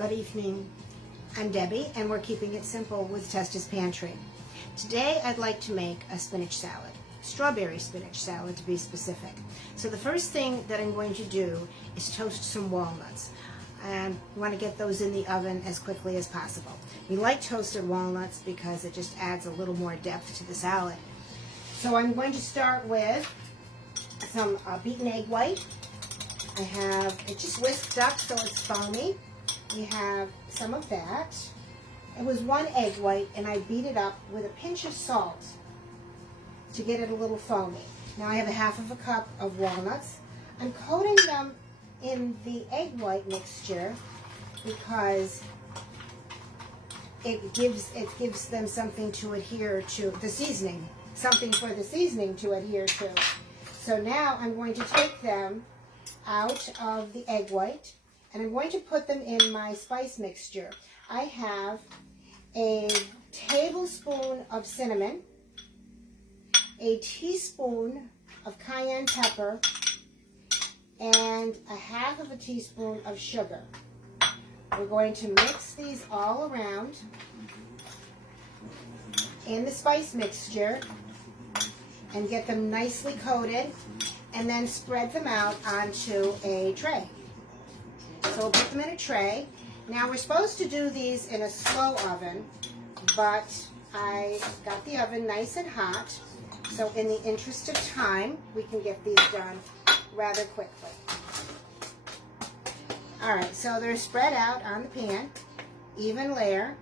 Good evening. I'm Debbie, and we're keeping it simple with Testa's Pantry. Today I'd like to make a spinach salad, strawberry spinach salad to be specific. So the first thing that I'm going to do is toast some walnuts. And you want to get those in the oven as quickly as possible. We like toasted walnuts because it just adds a little more depth to the salad. So I'm going to start with some beaten egg white. I have it just whisked up so it's foamy. We have some of that. It was 1 egg white, and I beat it up with a pinch of salt to get it a little foamy. Now I have a 1/2 cup of walnuts. I'm coating them in the egg white mixture because it gives them something to adhere to, the seasoning, something for the seasoning to adhere to. So now I'm going to take them out of the egg white, and I'm going to put them in my spice mixture. I have a tablespoon of cinnamon, a teaspoon of cayenne pepper, and a 1/2 teaspoon of sugar. We're going to mix these all around in the spice mixture and get them nicely coated, and then spread them out onto a tray. So we'll put them in a tray. Now we're supposed to do these in a slow oven, but I got the oven nice and hot, so in the interest of time, we can get these done rather quickly. Alright, so they're spread out on the pan, even layer,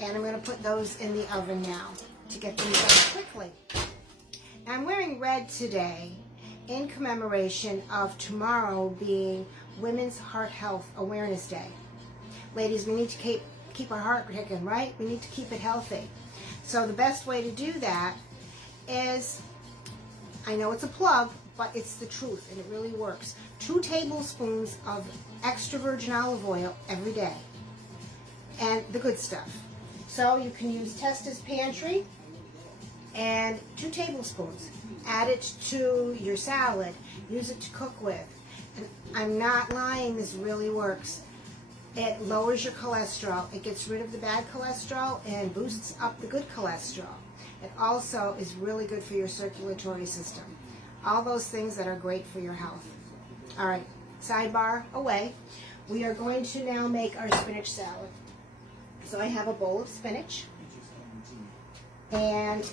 and I'm going to put those in the oven now to get them done quickly. I'm wearing red today in commemoration of tomorrow being Women's Heart Health Awareness Day. Ladies, we need to keep our heart ticking, right? We need to keep it healthy. So the best way to do that is, I know it's a plug, but it's the truth, and it really works. 2 tablespoons of extra virgin olive oil every day, and the good stuff. So you can use Testa's Pantry, and 2 tablespoons. Add it to your salad. Use it to cook with. And I'm not lying, this really works. It lowers your cholesterol. It gets rid of the bad cholesterol and boosts up the good cholesterol. It also is really good for your circulatory system. All those things that are great for your health. All right, sidebar away. We are going to now make our spinach salad. So I have a bowl of spinach, and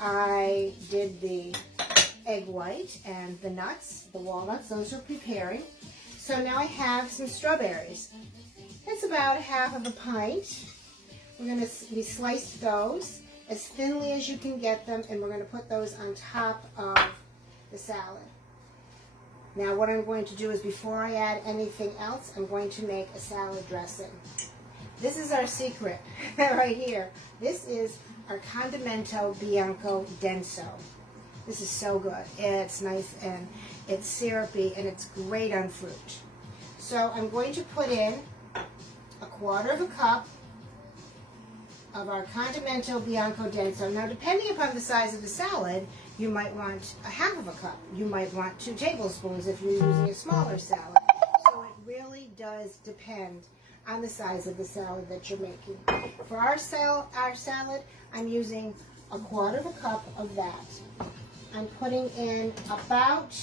I did the egg white and the nuts, the walnuts, those are preparing. So now I have some strawberries. That's about 1/2 pint. We're going to slice those as thinly as you can get them, and we're going to put those on top of the salad. Now what I'm going to do is, before I add anything else, I'm going to make a salad dressing. This is our secret right here. This is our Condimento Bianco Denso. This is so good. It's nice and it's syrupy and it's great on fruit. So I'm going to put in 1/4 cup of our Condimento Bianco Denso. Now, depending upon the size of the salad, you might want a 1/2 cup. You might want 2 tablespoons if you're using a smaller salad. So it really does depend on the size of the salad that you're making. For our salad, I'm using 1/4 cup of that. I'm putting in about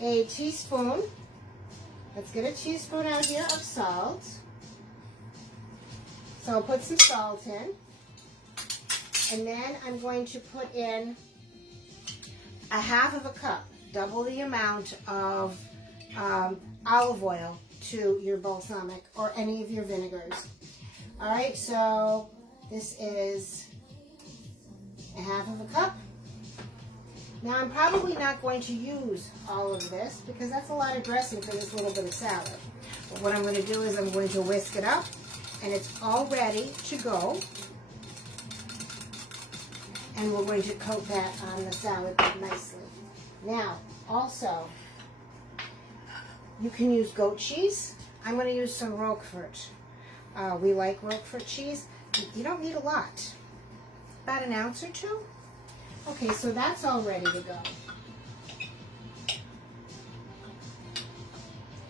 a teaspoon. Let's get a teaspoon out here of salt. So I'll put some salt in. And then I'm going to put in a 1/2 cup, double the amount of olive oil to your balsamic or any of your vinegars. All right, so this is a 1/2 cup. Now I'm probably not going to use all of this because that's a lot of dressing for this little bit of salad. But what I'm going to do is I'm going to whisk it up, and it's all ready to go. And we're going to coat that on the salad nicely. Now, also, you can use goat cheese. I'm going to use some roquefort. We like roquefort cheese. You don't need a lot. About 1 ounce or 2. Okay, so that's all ready to go.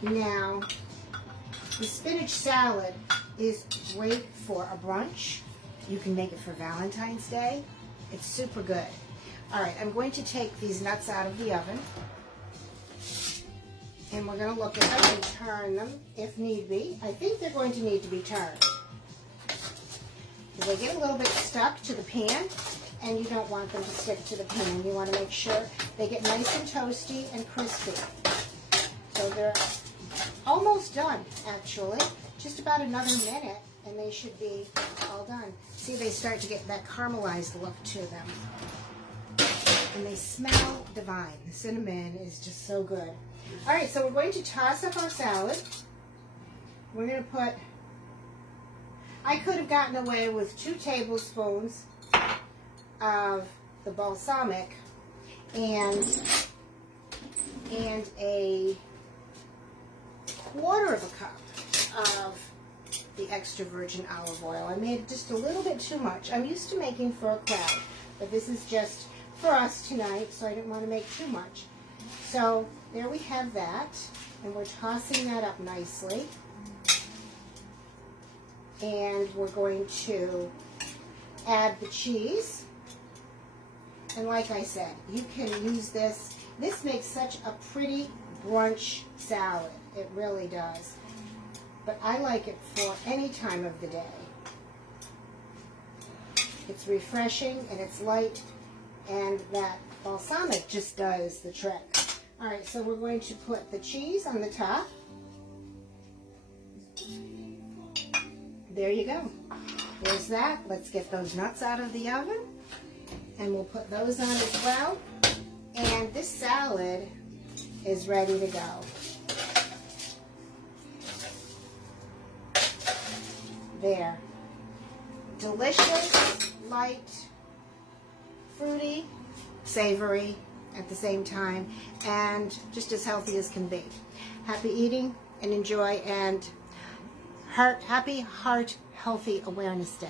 Now, The spinach salad is great for a brunch. You can make it for Valentine's Day. It's super good. All right, I'm going to take these nuts out of the oven. And we're going to look at them and turn them if need be. I think they're going to need to be turned. They get a little bit stuck to the pan, and you don't want them to stick to the pan. You want to make sure they get nice and toasty and crispy. So they're almost done, actually. Just about another minute, and they should be all done. See, they start to get that caramelized look to them. And they smell divine. The cinnamon is just so good. All right, so we're going to toss up our salad. We're going to put, I could have gotten away with 2 tablespoons of the balsamic and a quarter of a cup of the extra virgin olive oil. I made just a little bit too much. I'm used to making for a crowd, but this is just for us tonight, so I didn't want to make too much. So there we have that, and we're tossing that up nicely. And we're going to add the cheese. And like I said, you can use this. This makes such a pretty brunch salad. It really does. But I like it for any time of the day. It's refreshing and it's light, and that balsamic just does the trick. All right, so we're going to put the cheese on the top. There you go. There's that. Let's get those nuts out of the oven, and we'll put those on as well. And this salad is ready to go. There. Delicious, light, fruity, savory at the same time, and just as healthy as can be. Happy eating and enjoy, and happy Heart Healthy Awareness Day.